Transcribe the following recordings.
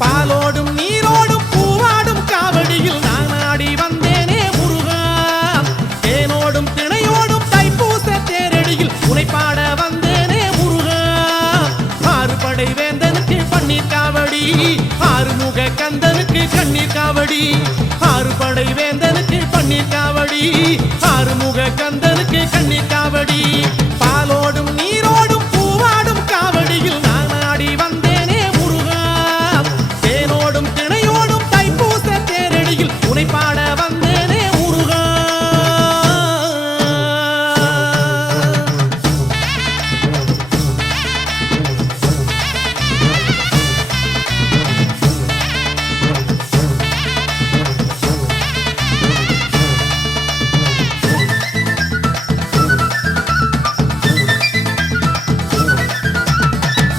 பாலோடும் நீரோடும் பூவாடும் காவடியில் நான் ஆடி வந்தேனே முருகா. தேனோடும் திணையோடும் தைப்பூச தேரடியில் உனைப்பாட வந்தேனே முருகா. ஆறு படை வேந்தனுக்கு பன்னீர் காவடி, ஆறுமுக கந்தனுக்கு கண்ணீர் காவடி. ஆறு படை வேந்தனுக்கு பன்னீர் காவடி, ஆறுமுக கந்தனுக்கு கண்ணீர் காவடி. பாலோடும் நீரோடும் பூவாடும் காவடியில் நான் ஆடி வந்தேனே முருகா. தேனோடும் திணையோடும் தைப்பூச தேரடியில் உனைப்பாட வந்தேனே முருகா.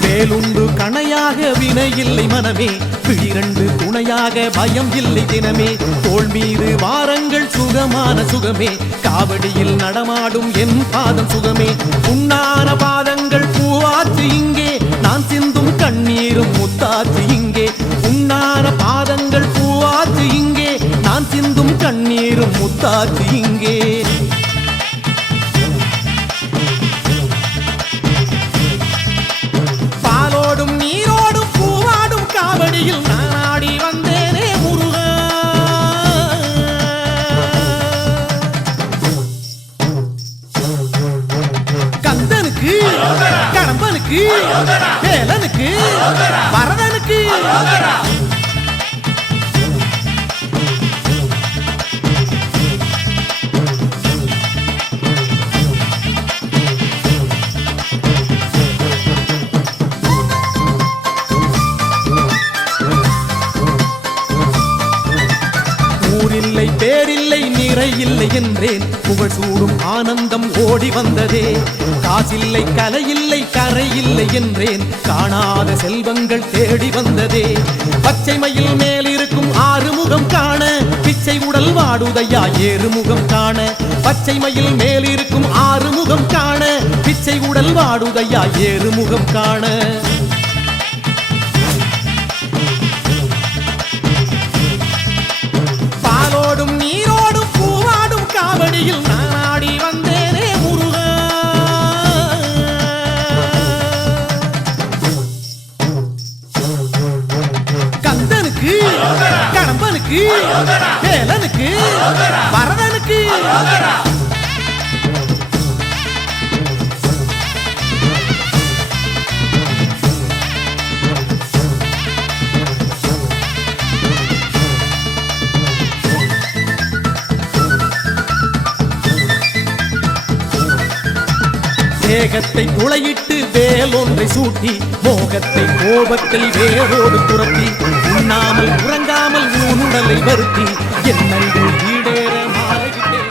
வேலுண்டு கணையாக வினை இல்லை மனமே, பிடிரண்டு துணையாக பயம் இல்லை தினமே. தோள் மீது வாரங்கள் சுகமான சுகமே, காவடியில் நடமாடும் என் பாதம் சுகமே. உன்னான பாதங்கள் பூவாச்சு இங்கே, நான் சிந்தும் கண்ணீரும் முத்தாச்சு இங்கே. உன்னான பாதங்கள் பூவாச்சு இங்கே, நான் சிந்தும் கண்ணீரும் முத்தாச்சு இங்கே. பாலோடும் நீரோடும் பூவாடும் காவடியில் நான் ஆடி வந்தேனே முருகா. கந்தனுக்கு கடம்பனுக்கு வேலனுக்கு வரதனுக்கு ஊரில்லை பேரில்லை நிறை இல்லை என்றேன், புகழ் சூடும் ஆனந்தம் ஓடி வந்ததே. காசில்லை கலையில்லை கரை இல்லை என்றேன், காணாத செல்வங்கள் தேடி வந்ததே. பச்சை மயில் மேலிருக்கும் ஆறுமுகம் காண, பிச்சை உடல் வாடுதையா ஏறுமுகம் காண. பச்சை மயில் மேலிருக்கும் ஆறுமுகம் காண, பிச்சை உடல் வாடுதையா ஏறுமுகம் காண. பாலோடும் நீரோடும் பூவாடும் காவடியில் நான் ஆடி வந்தேனே முருகா. கந்தனுக்கு கடம்பனுக்கு வேலனுக்கு வரதனுக்கு தேகத்தை துளையிட்டு வேலொன்றை சூட்டி, மோகத்தை கோபத்தில் வேரோடு துரத்தி, உண்ணாமல் உறங்காமல் உன்னுடலை வருத்தி, என்னைகள் ஈடேற மாறிவிட்டே.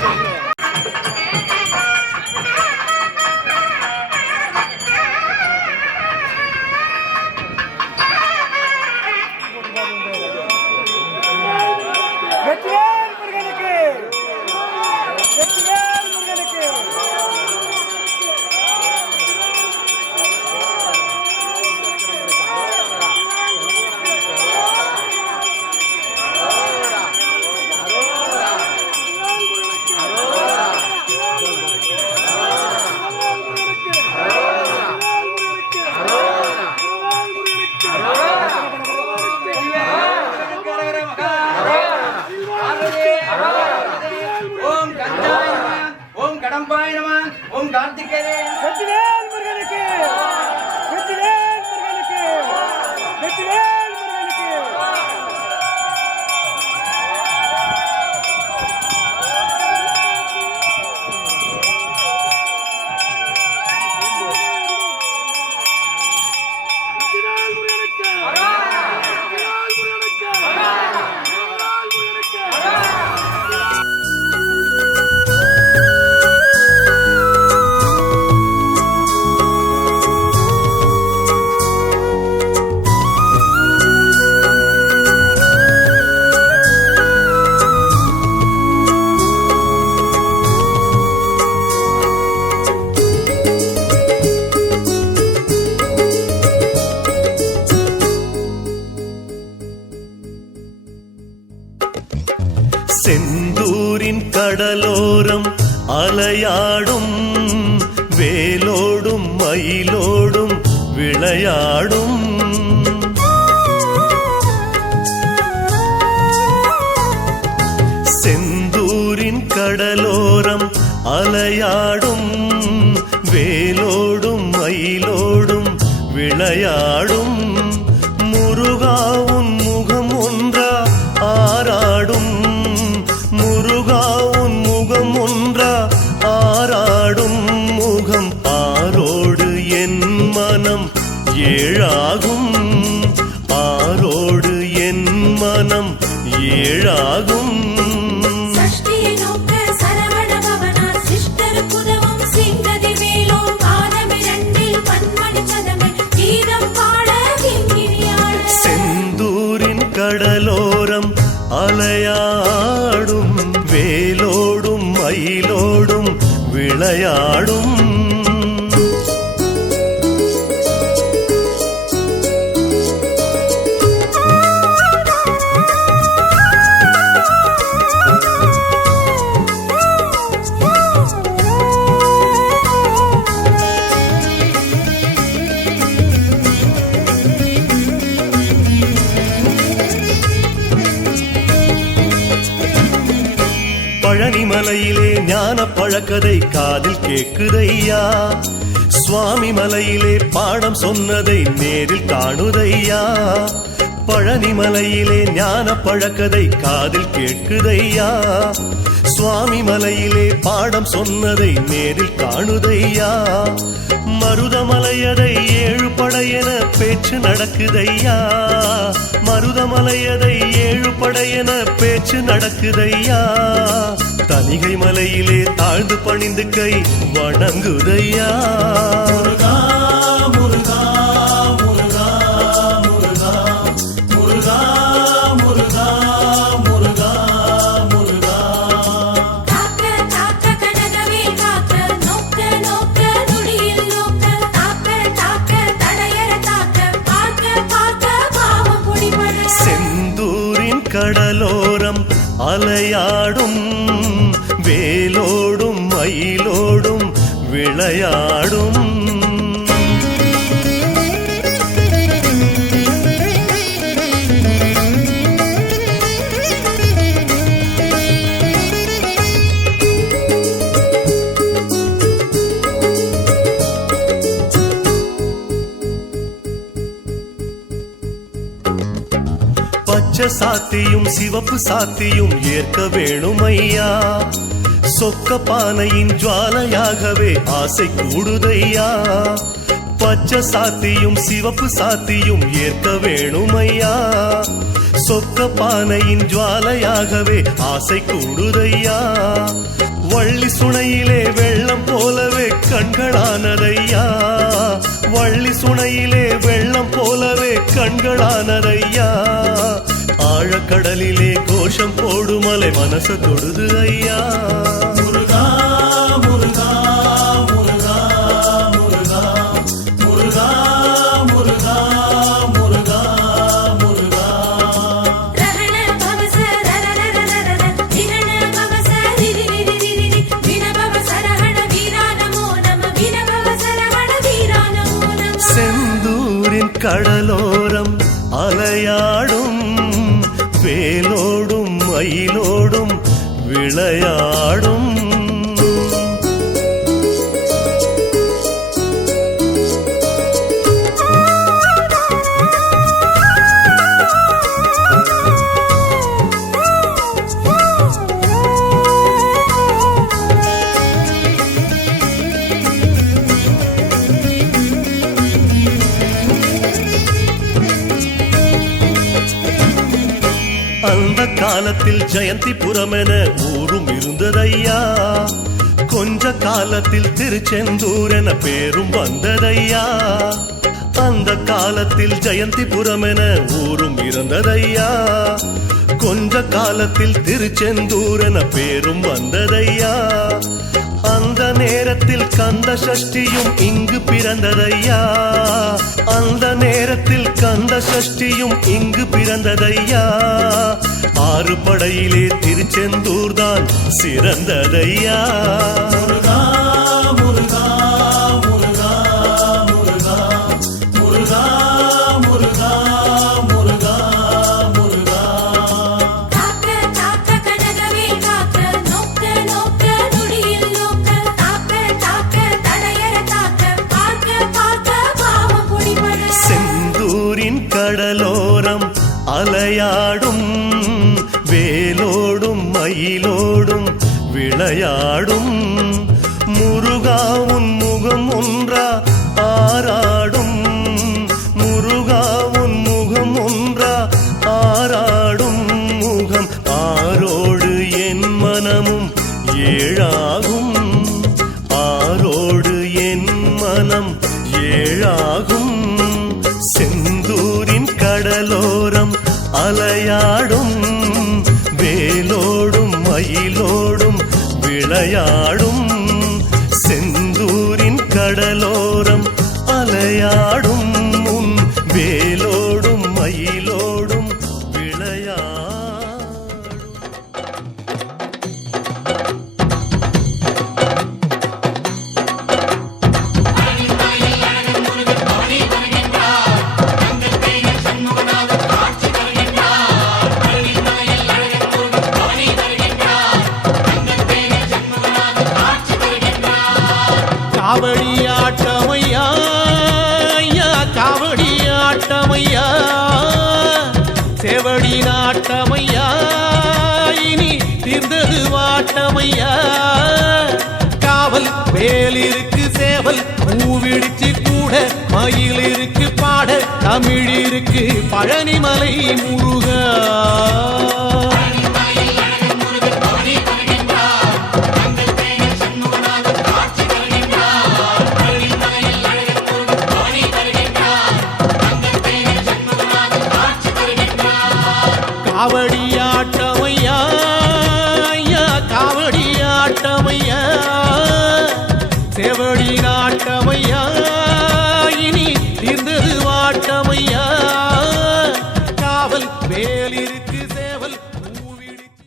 சுரூபாய நம. ஓம் கார்த்திகேய. வெற்றிவேல் முருகனுக்கு, வெற்றிவேல் முருகனுக்கு, வெற்றிவேல் முருகனுக்கு. செந்தூரின் கடலோரம் அலையாடும் வேலோடும் மயிலோடும் விளையாடும் செந்தூரின் கடலோரம் அலையாடும் வேலோடும் மயிலோடும் விளையாடும் முருகாவும் முகம் ஒன்றா ஆராடும் முருகாவும் முகம் ஒன்றா ஆராடும் முகம் ஆரோடு என் மனம் ஏழாகும் ஆரோடு என் மனம் ஏழாகும் சஷ்டியை நோக்க சரவண பவனார் சிஷ்டர் புதவும் சிங்கதி வேலோம் பாதமிரண்டில் பன்மணி சதங்கள் கீதம் பாட கிங்கிணியாட செந்தூரின் கடலோரம் அலையாடும் வேலோடும் மயிலோடும் விளையாடும் பழனிமலையிலே ஞான பழக்கதை காதில் கேக்குதையா சுவாமி மலையிலே பாடம் சொன்னதை நேரில் காணுதையா பழனிமலையிலே ஞான பழக்கதை காதில் கேட்குதையா சுவாமி மலையிலே பாடம் சொன்னதை நேரில் காணுதையா மருதமலையதை 7 படையென பேச்சு நடக்குதையா மருதமலையதை 7 படையென பேச்சு நடக்குதையா தனிகை மலையிலே தாழ்ந்து பணிந்து கை வணங்குதையா முருகா முருகா முருகா முருகா முருகா முருகா முருகா முருகா காக்க காக்க கனகவே காக்க நோக்க நோக்க நுடியில் நோக்க தாக்க தாக்க தடையற தாக்க பார்க்க பார்க்க பாவம் பொடிபட செந்தூரின் கடலோரம் அலையாடும் வேலோடும் மயிலோடும் விளையாடும் பச்சை சாத்தியும் சிவப்பு சாத்தியும் ஏற்க வேணுமையா சொக்க பானையின் ஜுவாலையாகவே ஆசை கூடுதையா பச்சை சாத்தியும் சிவப்பு சாத்தியும் ஏற்க வேணுமையா சொக்க பானையின் ஜுவாலையாகவே ஆசை கூடுதையா வள்ளி சுனையிலே வெள்ளம் போலவே கண்களானதையா வள்ளி சுனையிலே வெள்ளம் போலவே கண்களானதையா ஆழக்கடலிலே கோஷம் போடுமலை மனச தொடுது ஐயா முருகா முருகா முருகா முருகா முருகா முருகா முருகா முருகா ரஹண பவச ரரரரரர திரண பவச ரிரிரிரிரிரி வின பவச ரஹண வீரா நமோ நம வின பவச ரஹண வீரா நமோ நம செந்தூரின் கடலோரம் அலையாடும் வேலோடும் மயிலோடும் விளையாடும் காலத்தில் ஜெயந்திபுரம் என ஊரும் இருந்ததையா, கொஞ்ச காலத்தில் திருச்செந்தூர் என பேரும் வந்ததையா. அந்த காலத்தில் ஜெயந்திபுரம் என ஊரும் இருந்ததையா, கொஞ்ச காலத்தில் திருச்செந்தூர் என பேரும் வந்ததையா. அந்த நேரத்தில் கந்த சஷ்டியும் இங்கு பிறந்ததையா, அந்த நேரத்தில் கந்த சஷ்டியும் இங்கு பிறந்ததையா. ஆறு படையிலே திருச்செந்தூர் தான் சிறந்ததையா. முருகா முருகா முருகா முருகா முருகா முருகா முருகா முருகா. காக்க காக்க கனகவேல் காக்க, நோக்க நோக்க நொடியில் நோக்க, காக்க காக்க தடையற காக்க, பார்க்க பார்க்க பாவம் பொடிபட. செந்தூரின் கடலோரம் அலையாடும் வேலோடும் மயிலோடும் விளையாடும், முருகாவுன் முகம் ஒன்றா ஆராடும், முருகாவுன் முகம் ஒன்றா ஆராடும். முகம் ஆரோடு என் மனமும் ஏழாகும், ஆரோடு என் மனம் ஏழாகும். செந்தூரின் கடலோரம் அலையாடும் வேலோடும் மயிலோடும் விளையாடும், செந்தூரின் கடலோரம் அலையாடும் உன் வேலோடும் மயிலோடும் விளையாடும். காவடியாட்டமையா ஐயா, காவடியாட்டமையா, செவடி நாட்டமையா, இனி தீர்ந்தது வாட்டமையா. காவல் வேலிருக்கு சேவல் பூவிடிச்சு கூட, மயில் இருக்கு பாட தமிழ் இருக்கு பழனிமலை முருகா. காவடியாட்டமையா ஐயா, காவடியாட்டமையா, செவடி நாட்டமையா, இனி தீர்ந்தது வாட்டமையா. காவல் வேலிருக்கு சேவல் பூவிடிச்சு.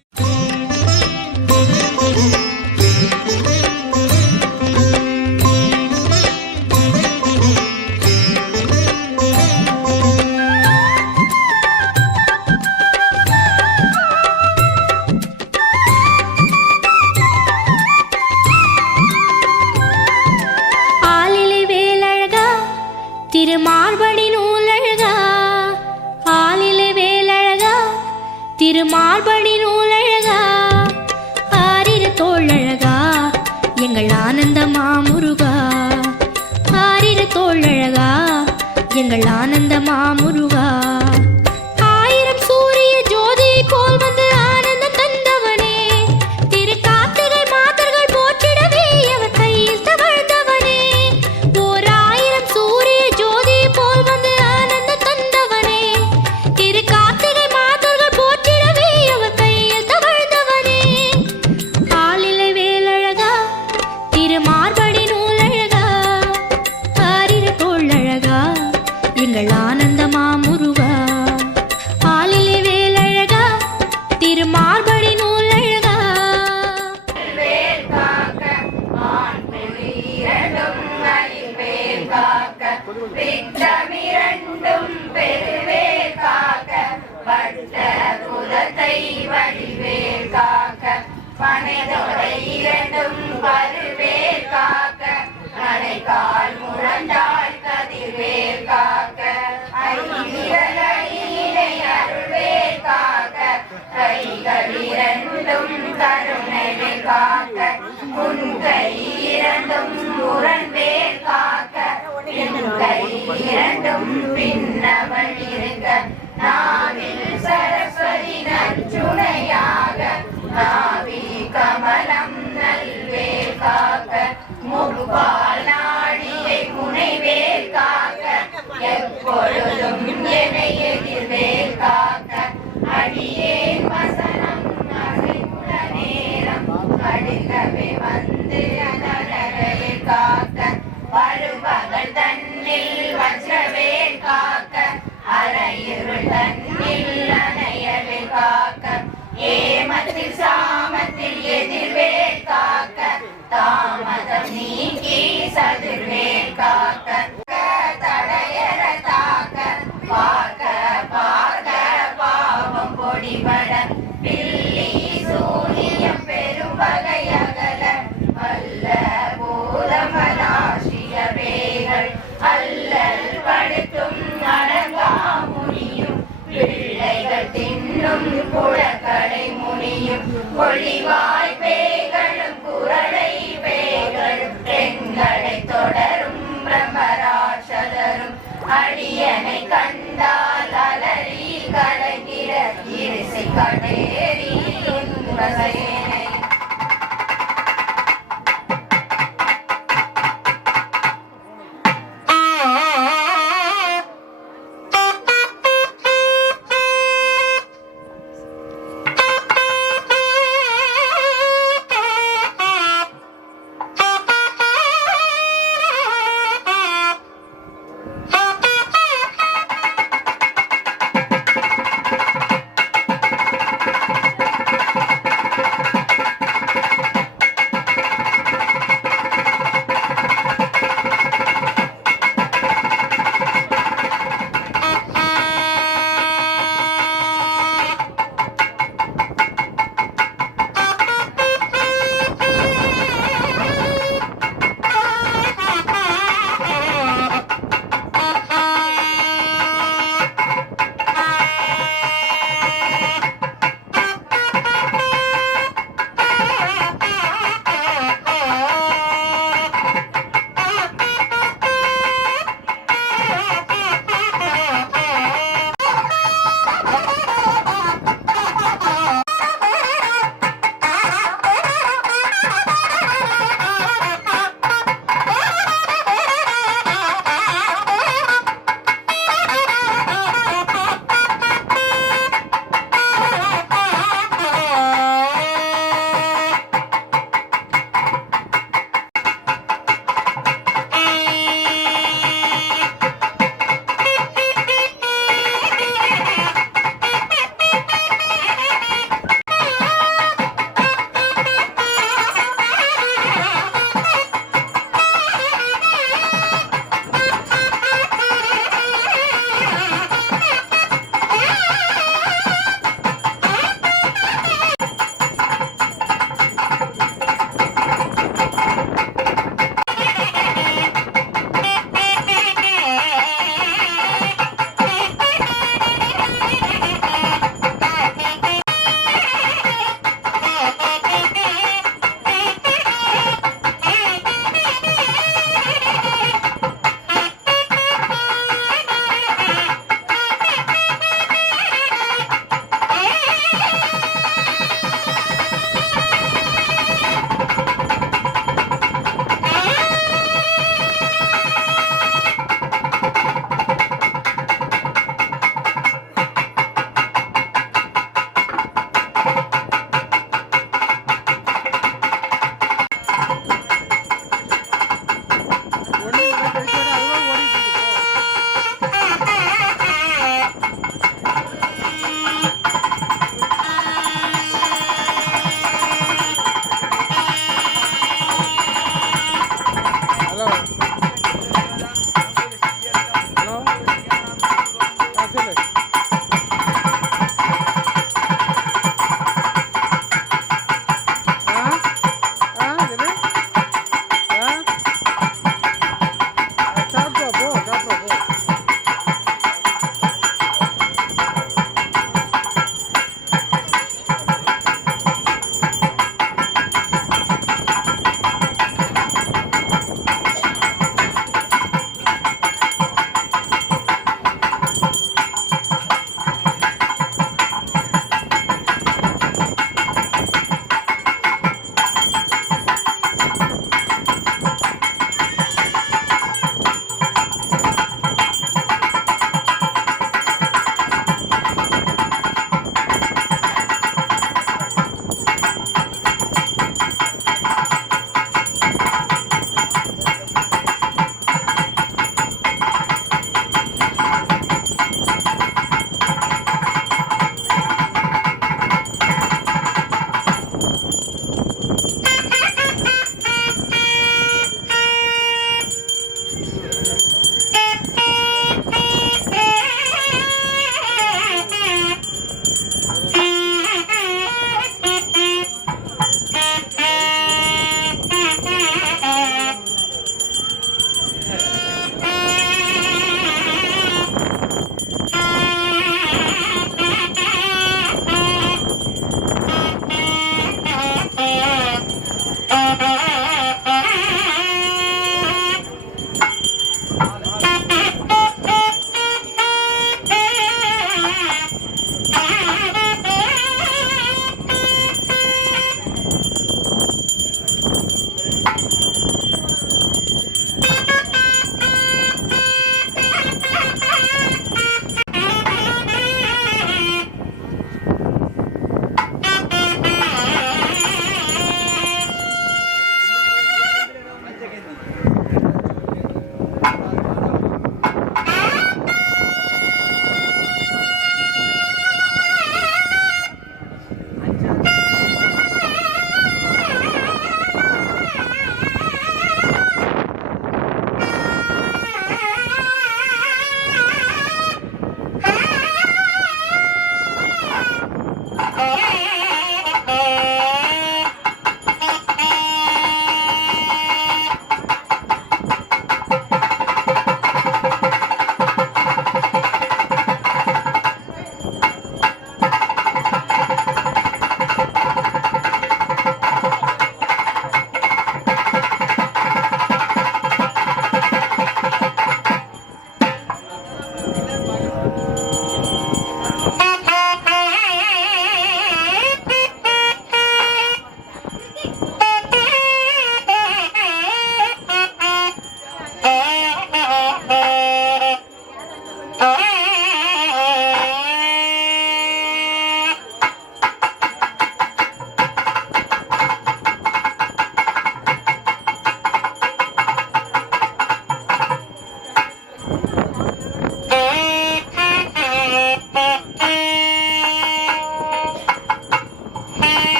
திருமார்படி நூலழகா, ஆலிலை வேலழகா, திருமார்படி நூலழகா, ஆரிரு தோழழகா, எங்கள் ஆனந்த மாமுருகா, ஆரிரு தோழழகா, எங்கள் ஆனந்த மாமுருகா. ஆயிரம் சூரிய ஜோதி போல் வந்து ஆனந்தம் தந்தவனே, திரு கார்த்திகை மாதர்கள் போற்றிடவே அவர் கையில் தவழ்ந்தவனே. ஓர் ஆயிரம் சூரிய ஜோதி போல் வந்து ஆனந்தம் தந்தவனே, திரு கார்த்திகை மாதர்கள் போற்றிடவே அவர் கையில் தவழ்ந்தவனே. ஆலிலை வேலழகா, திருமார்படி நூலழகா, ஆரிரு தோழழகா, எங்கள் ஆனந்த மாமுருகா. ஆலிலை வேலழகா, திருமார்படி நூலழகா. வேல் காக்க, ஆண் பெண் இரண்டும் ஐவேல் காக்க, விக்ரமிரண்டும் பெருவேல் காக்க, வட்ட குலத்தை வடிவேல் காக்க, பனைதொடை இரண்டும் பருவேல் காக்க, அணைக்கால் முழந்தாள் கதிர்வேல் காக்க, ஐந்திரலை அருள்வேல் காக்க, கைகள் இரண்டும் கருணைவேல் காக்க, முன்கை இரண்டும் முரண்வேல் காக்க, பின்கை இரண்டும் பின்னவள் இருக்க, நாவில் சரஸ்வதி நச்சுணை ஏமத்தில் சாமத்தில் எதிர்வேல் காக்க தாமதம் நீக்கி சதிர்வேல் காக்க தடையற தாக்க பார்க்க பார்க்க பாவம் பொடிபட பில்லி சூனியம் பெரும் வகை அகல அல்ல பூதமலாசிய வேகள் அல்லல் படுத்தும் அடங்கா முனியும் பிள்ளைகள் தின்னும் குளக்கடை முனியும் கொழிவாய் பேய்களும் குரடை பேய்களும் பெண்களை தொடரும் பிரம்மராட்சதரும் அடியனை கண்டால் அலறி கலங்கிற இருசை கடேறி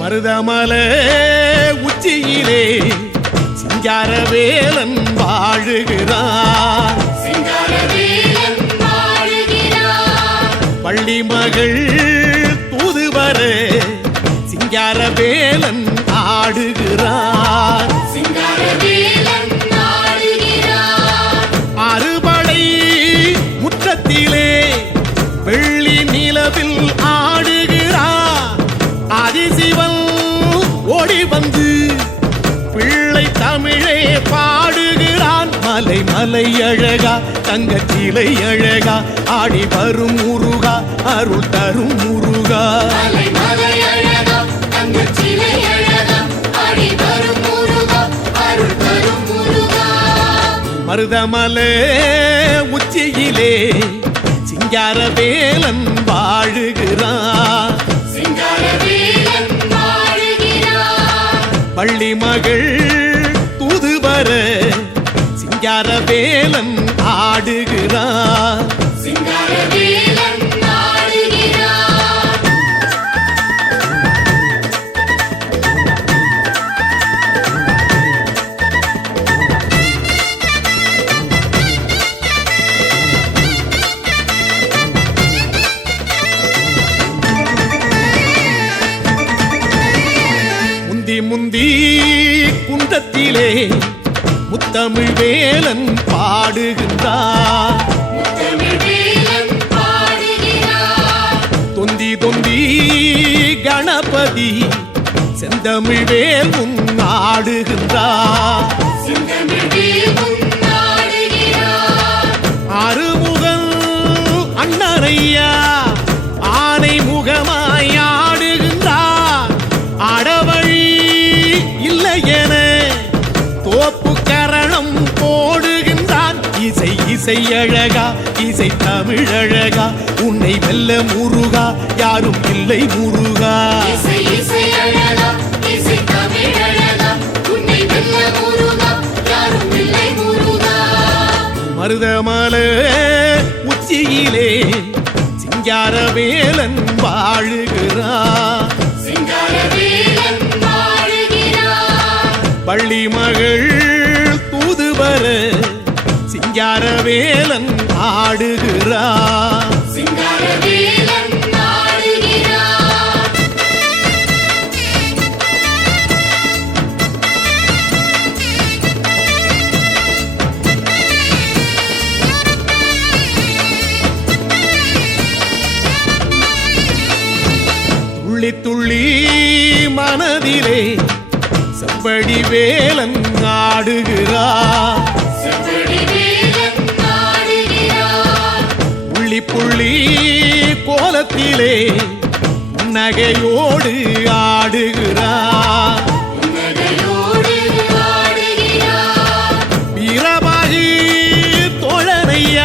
மருதமலை உச்சியிலே சிங்காரவேலன் வாழுகிறான். பள்ளி மகள் தூதுவர சிங்காரவேலன் ஆடுகிறான். அறுபடை முற்றத்திலே வெள்ளி நிலவில் ஆடுகிறான். அதிசிவன் ஓடி வந்து பிள்ளை தமிழே பாடுகிறான். மலை மலை அழகா தங்கச்சிலை அழகா ஆடி வரும் முருகா அருள் தரும் முருகா. மருதமலை உச்சியிலே சிங்காரவேலன் வாழுகிறான். பள்ளி மகள் தூதுவர சிங்காரவேலன் ஆடுகிறான். முந்தி குன்றத்திலே முத்தமிழ் வேலன் பாடுகின்றார். தொந்தி தொந்தி கணபதி செந்தமிழ் வேல் ஆடுகின்றார். அறுமுகன் அண்ணனையா ஆனை முகமாய் ஆடுகின்றார். அடவழி இல்லையென தோப்பு கரணம் போடுகின்றான். இசை இசை அழகா இசை தமிழழகா உன்னை வெல்ல முருகா யாரும் இல்லை முருகா. மருதமலை உச்சியிலே சிங்காரவேலன் வாழுகிறான். பள்ளி மகள் தூதுவர சிங்காரவேலன் ஆடுகிறான். துள்ளி துள்ளி மனதிலே செவ்வடி வேலன் ஆடுகிறார். புள்ளி புள்ளி கோலத்திலே நகையோடு ஆடுகிறார். வீரபாகி தோழனையா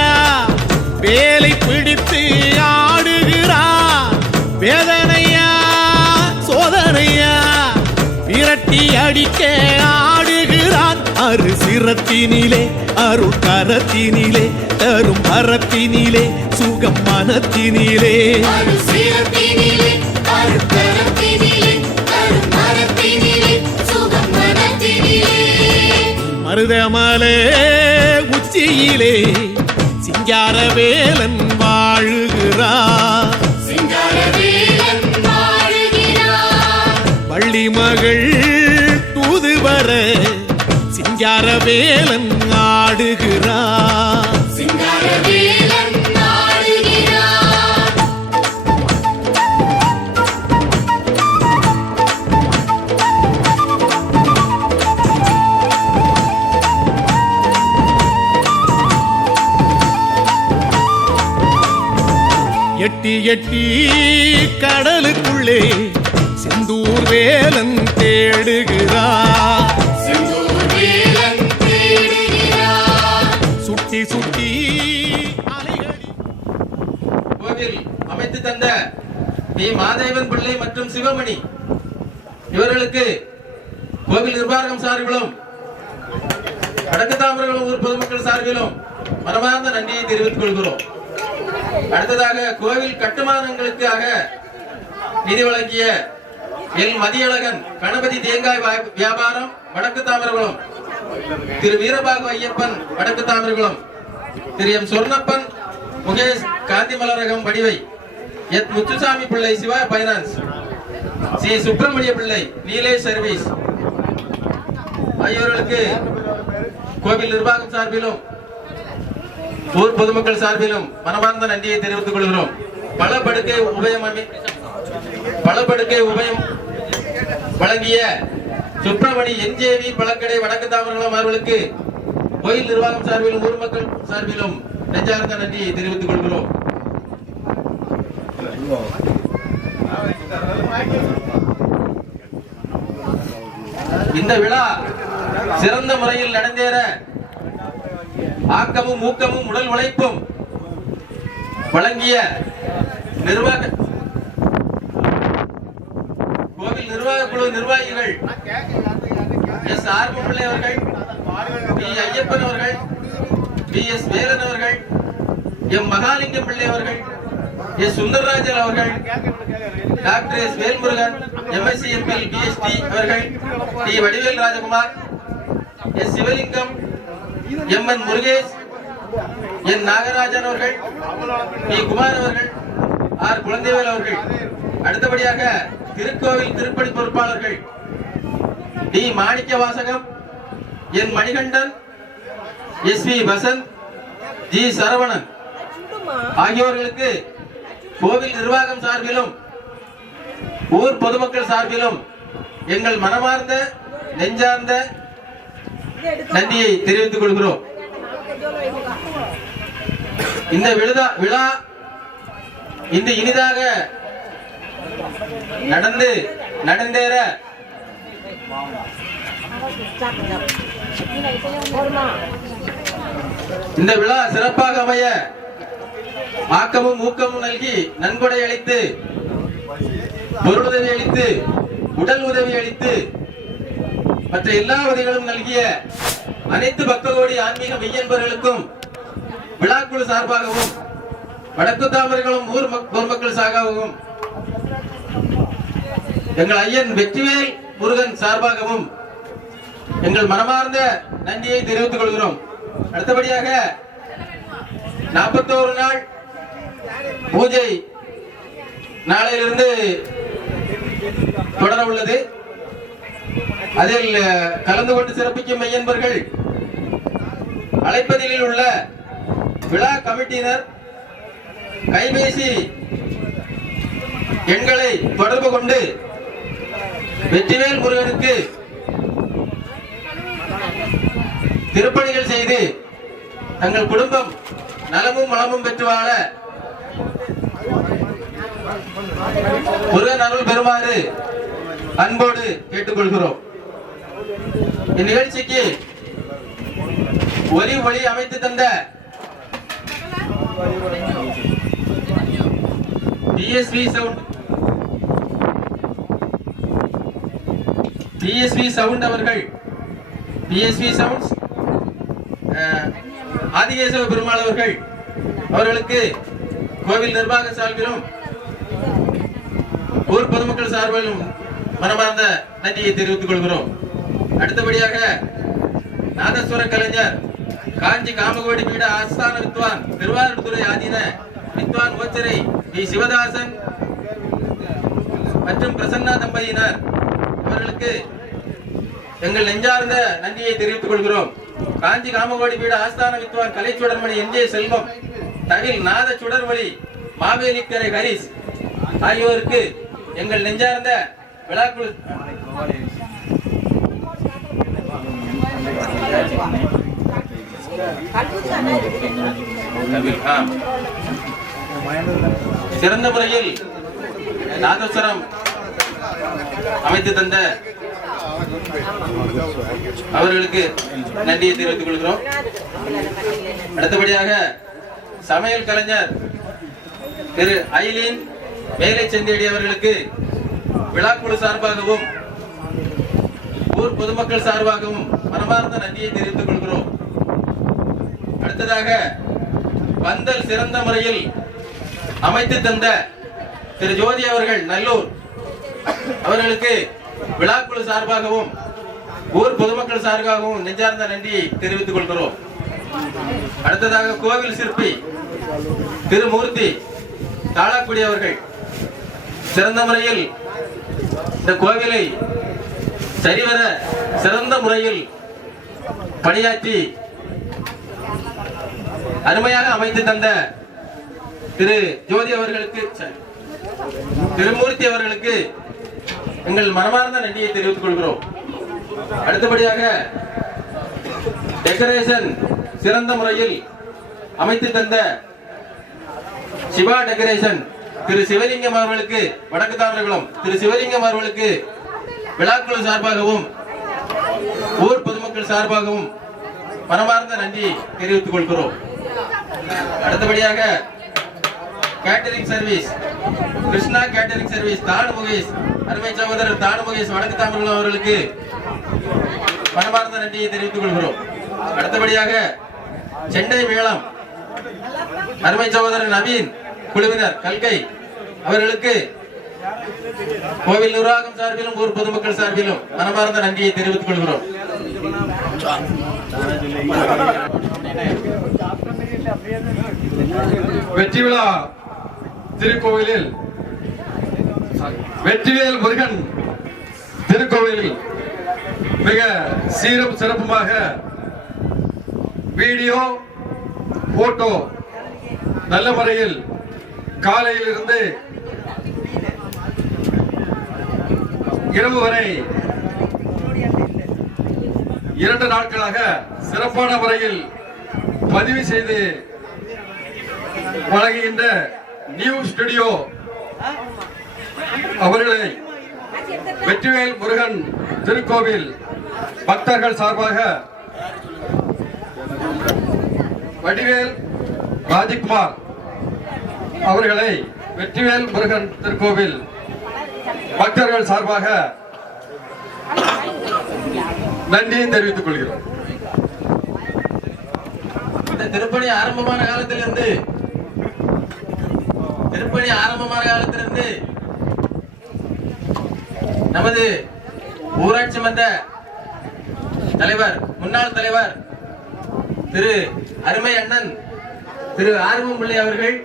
நிறத்தினிலே அருள் கரத்தினிலே தரும் பரத்தினிலே சுகம் மனத்தினிலே அருசிரத்தினிலே அருட்கரத்தினிலே அருமரத்தினிலே சுகம் மனத்தினிலே மருதமலே உச்சியிலே சிங்காரவேலன் வாழுகிறார் சிங்காரவேலன் வாழுகிறார் வள்ளி மகள் தூதுவர சிங்காரவேலன் ஆடுகிறார் சிங்காரவேலன் ஆடுகிறார் எட்டி எட்டி கடலுக்குள்ளே செந்தூர் வேலன் தேடுகிறார் செந்தூர்வேலன் தேடுகிறார் சுட்டி சுட்டி அலைகளில் கோவில் அமைத்து தந்த டி மாதேவன் பிள்ளை மற்றும் சிவமணி இவர்களுக்கு கோவில் நிர்வாகம் சார்பிலும் வடக்கு தாமரகுளம் ஊர் பொதுமக்கள் சார்பிலும் மனமார்ந்த நன்றியை தெரிவித்துக் கொள்கிறோம். அடுத்ததாக கோவில் கட்டுமானங்களுக்காக நிதி வழங்கிய எல் மதியழகன் கணபதி தேங்காய் வியாபாரம் வடக்கு தாமரகுளம், திரு வீரபாகு ஐயப்பன் வடக்கு தாமரகுளம், திரு எம் சொர்ணப்பன் முகேஷ் காந்தி மலரகம் வடிவை, எத் முத்துசாமி பிள்ளை சிவா பைனான்ஸ், சி சுப்பிரமணிய பிள்ளை நீலேஷ் சர்வீஸ் ஆகியோர்களுக்கு கோவில் நிர்வாகம் சார்பிலும் ஊர் பொதுமக்கள் சார்பிலும் மனமார்ந்த நன்றியை தெரிவித்துக் கொள்கிறோம். பல படுக்கை உபயம் வழங்கிய சுப்பிரமணி என்ஜேவி பழக்கடை வடக்கு தாமரகுளம் அவர்களுக்கு கோயில் நிர்வாகம் சார்பிலும் ஊர் மக்கள் சார்பிலும் நெஞ்சார்ந்த நன்றியை தெரிவித்துக் கொள்கிறோம். இந்த விழா சிறந்த முறையில் நடந்தேற ஆக்கமும் ஊக்கமும் உடல் உழைப்பும் வழங்கிய கோவில் நிர்வாக குழு நிர்வாகிகள் எஸ் ஆர் பிள்ளை அவர்கள், பி ஐயப்பன் அவர்கள், பி எஸ் வேலன் அவர்கள், எம் மகாலிங்கம் பிள்ளை அவர்கள், எஸ் சுந்தரராஜன் அவர்கள், doctor S Velmurugan, MSc MPhil PhD அவர்கள், D Vadivel Rajakumar, S Sivalingam, M N Murugesh, N Nagarajan அவர்கள், பி குமார் அவர்கள், ஆர் குழந்தைவேல் அவர்கள். அடுத்தபடியாக திருக்கோவில் திருப்பணி பொறுப்பாளர்கள் T Manickavasagam, N Manikandan, S V Vasanth, G Saravanan ஆகியோர்களுக்கு கோவில் நிர்வாகம் சார்பிலும் ஊர் பொதுமக்கள் சார்பிலும் எங்கள் மனமார்ந்த நெஞ்சார்ந்த நன்றியை தெரிவித்துக் கொள்கிறோம். இந்த விழா இந்த இனிதாக நடந்தேற இந்த விழா சிறப்பாக அமைய ஆக்கமும் ஊக்கமும் நல்கி நன்கொடை அளித்து, பொருளுதவி அளித்து, உடல் உதவி அளித்து, மற்ற எல்லா உதவிகளும் நல்கிய அனைத்து பக்த கோடி ஆன்மீக மெய்யன்பர்களுக்கும் விழாக்குழு சார்பாகவும் வடக்கு தாமரகுளம் ஊர் பொதுமக்கள் சார்பாகவும் எங்கள் ஐயன் வெற்றிவேல் முருகன் சார்பாகவும் எங்கள் மனமார்ந்த நன்றியை தெரிவித்துக் கொள்கிறோம். அடுத்தபடியாக 41 நாள் பூஜை நாளையிலிருந்து தொடர உள்ளது. அதில் கலந்து கொண்டு சிறப்பிக்கும் மெய்யன்பர்கள் அழைப்பதில் உள்ள விழா கமிட்டியினர் கைபேசி எண்களை தொடர்பு கொண்டு வெற்றிவேல் முருகனுக்கு திருப்பணிகள் செய்து தங்கள் குடும்பம் நலமும் வளமும் பெற்று வாழ முருகன் அருள் பெறுமாறு அன்போடு கேட்டுக்கொள்கிறோம். இந்நிகழ்ச்சிக்கு ஒலி அமைத்து தந்த பிஎஸ்வி சவுண்ட் அவர்கள், பிஎஸ்வி சவுண்ட்ஸ் ஆதிகேசவ பெருமாள் அவர்களுக்கு கோவில் நிர்வாக சார்பிலும் ஊர் பொதுமக்கள் சார்பிலும் மனமார்ந்த நன்றியை தெரிவித்துக் கொள்கிறோம். அடுத்தபடியாக நாதஸ்வர கலைஞர் காஞ்சி காமகோடி பீட ஆஸ்தான வித்வான் திருவாரூர்துறை ஆதீன வித்வான் ஓச்சரை வி சிவதாசன் மற்றும் பிரசன்னா தம்பதியினர் அவர்களுக்கு எங்கள் நெஞ்சார்ந்த நன்றியை தெரிவித்துக் கொள்கிறோம். காஞ்சி காமகோடி பீட ஆஸ்தான வித்வான் கலைச்சுடர்மணி என்.ஜே. செல்வம், தவில் நாத சுடர்மொழி மாவேலிக்கரை ஹரிஸ் ஆகியோருக்கு எங்கள் நெஞ்சார்ந்த விழாக்குழு சிறந்த முறையில் நாதஸ்வரம் அமைத்து தந்த அவர்களுக்கு நன்றியை தெரிவித்துக் கொள்கிறோம். அடுத்தபடியாக சமையல் கலைஞர் திரு ஐலீன் மேலை செந்தேடி அவர்களுக்கு விழாக்குழு சார்பாகவும் ஊர் பொதுமக்கள் சார்பாகவும் மனமார்ந்த நன்றியை தெரிவித்துக் கொள்கிறோம். அடுத்ததாக பந்தல் சிறந்த முறையில் அமைத்து தந்த திரு ஜோதி அவர்கள் நல்லூர் அவர்களுக்கு விழாக்குழு சார்பாகவும் ஊர் பொதுமக்கள் சார்பாகவும் நெஞ்சார்ந்த நன்றியை தெரிவித்துக் கொள்கிறோம். அடுத்ததாக கோவில் சிற்பி திருமூர்த்தி தாளாக்குடி அவர்கள் சிறந்த முறையில் இந்த கோவிலை சரிவர சிறந்த முறையில் பணியாற்றி அருமையாக அமைத்து தந்த திரு ஜோதி அவர்களுக்கு திருமூர்த்தி அவர்களுக்கு எங்கள் மனமார்ந்த நன்றியை தெரிவித்துக் கொள்கிறோம். அடுத்தபடியாக டெக்கரேஷன் சிறந்த முறையில் அமைத்து தந்த சிவா டெக்கரேஷன் திரு சிவலிங்கம் அவர்களுக்கு வடக்கு தாமரகுளம் திரு சிவலிங்கம் அவர்களுக்கு விழாக்குழு சார்பாகவும் ஊர் பொதுமக்கள் சார்பாகவும் மனமார்ந்த நன்றியை தெரிவித்துக் கொள்கிறோம். அடுத்தபடியாக catering service Krishna catering service தானு முகேஷ் அருமை சகோதரர் தானு முகேஷ் வடக்கு தாமரகுளம் அவர்களுக்கு மனமார்ந்த நன்றியை தெரிவித்துக் கொள்கிறோம். அடுத்தபடியாக சென்னை மேளம் அருமை சகோதரர் நவீன் குழுவினர் கல்கை அவர்களுக்கு கோவில் நிர்வாகம் சார்பிலும் ஊர் பொதுமக்கள் சார்பிலும் மனமார்ந்த நன்றியை தெரிவித்துக் கொள்கிறோம். வெற்றி விழா திருக்கோவிலில் வெற்றிவேல் முருகன் திருக்கோவிலில் மிக சீரும் சிறப்புமாக வீடியோ போட்டோ நல்ல முறையில் காலையில் இருந்து இரவு வரை 2 நாட்களாக சிறப்பான முறையில் பதிவு செய்து வழங்குகின்ற நியூ ஸ்டுடியோ அவர்களை வெற்றிவேல் முருகன் திருக்கோவில் பக்தர்கள் சார்பாக வடிவேல் ராஜ்குமார் அவர்களை வெற்றிவேல் முருகன் திருக்கோவில் பக்தர்கள் சார்பாக நன்றியை தெரிவித்துக் கொள்கிறோம். இந்த திருப்பணி ஆரம்பமான காலத்திலிருந்து நமது ஊராட்சி மன்ற தலைவர் முன்னாள் தலைவர் திரு அருமை அண்ணன் திரு ஆர்வம் பிள்ளை அவர்கள்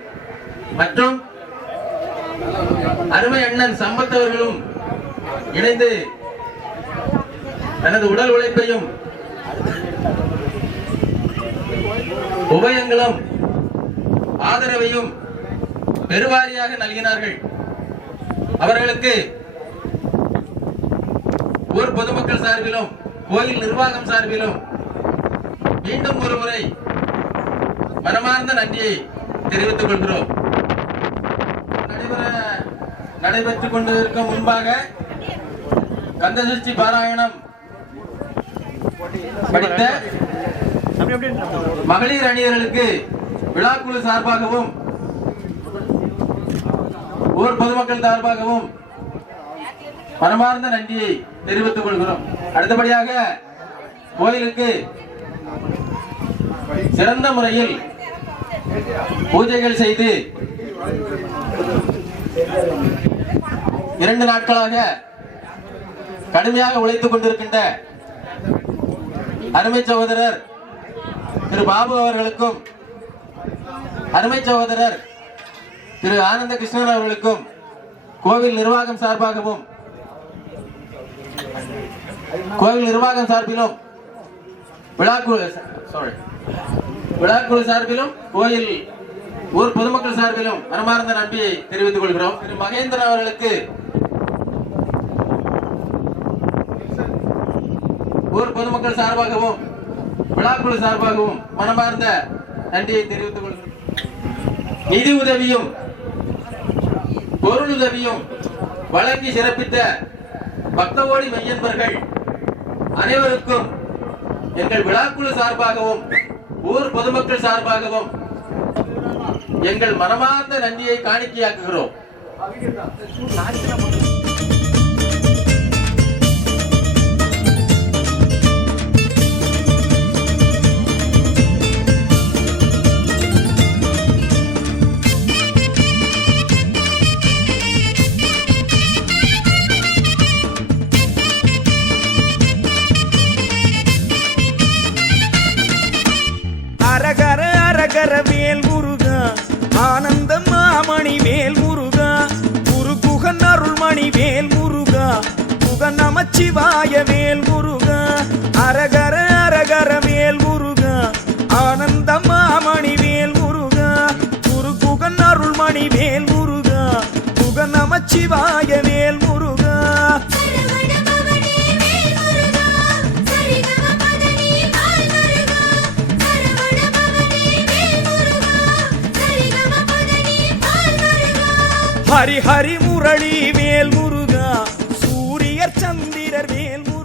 மற்றும் அருமை அண்ணன் சம்பத் அவர்களும் இணைந்து தனது உடல் உழைப்பையும் உபயங்களும் ஆதரவையும் பெருவாரியாக நல்கினார்கள். அவர்களுக்கு ஊர் பொதுமக்கள் சார்பிலும் கோயில் நிர்வாகம் சார்பிலும் மீண்டும் ஒரு முறை மனமார்ந்த நன்றியை தெரிவித்துக் கொள்கிறோம். நடைபெற்றுக் கொண்டிருக்கும் முன்பாக கந்தசஷ்டி பாராயணம் படித்த மகளிர் அணியர்களுக்கு விழாக்குழு சார்பாகவும் ஊர் பொதுமக்கள் சார்பாகவும் மனமார்ந்த நன்றியை தெரிவித்துக் கொள்கிறோம். அடுத்தபடியாக கோயிலுக்கு சிறந்த முறையில் பூஜைகள் செய்து 2 நாட்களாக கடுமையாக உழைத்துக் கொண்டிருக்கின்ற அருமை சகோதரர் திரு பாபு அவர்களுக்கும் அருமை சகோதரர் திரு ஆனந்த கிருஷ்ணன் அவர்களுக்கும் கோவில் நிர்வாகம் சார்பாகவும் விழாக்குழு சார்பிலும் கோயில் ஊர் பொதுமக்கள் சார்பிலும் மனமார்ந்த நன்றியை தெரிவித்துக் கொள்கிறோம். திரு மகேந்திரன் அவர்களுக்கு ஊர் பொதுமக்கள் சார்பாகவும் விழாக்குழு சார்பாகவும் மனமார்ந்த நன்றியை தெரிவித்துக் கொள்கிறோம். நிதி உதவியும் பொருள் உதவியும் வழங்கி சிறப்பித்த பக்தகோடி மெய்யன்பர்கள் அனைவருக்கும் எங்கள் விழாக்குழு சார்பாகவும் ஊர் பொதுமக்கள் சார்பாகவும் எங்கள் மனமார்ந்த நன்றியை காணிக்கையாக்குகிறோம். அரகர அரகர வேல் முருகா ஆனந்த மாமணி வேல் முருகா குரு குகன் அருள்மணி வேல் முருகா குகன் நமச்சிவாய வேல் முருகா அரகர அரகர வேல் முருகா ஆனந்த மாமணி வேல் முருகா குரு குகன் அருள்மணி வேல் முருகா குகன் நமச்சிவாய வேல் முருகா சரவண பவனே வேல் முருகா சரிகம பதனி பால் முருகா சரவண பவனே வேல் முருகா சரிகம பதனி பால் முருகா ஹரி ஹரி முரளி வேல் முருகா சூரியர் சந்திரர் வேல் முருகா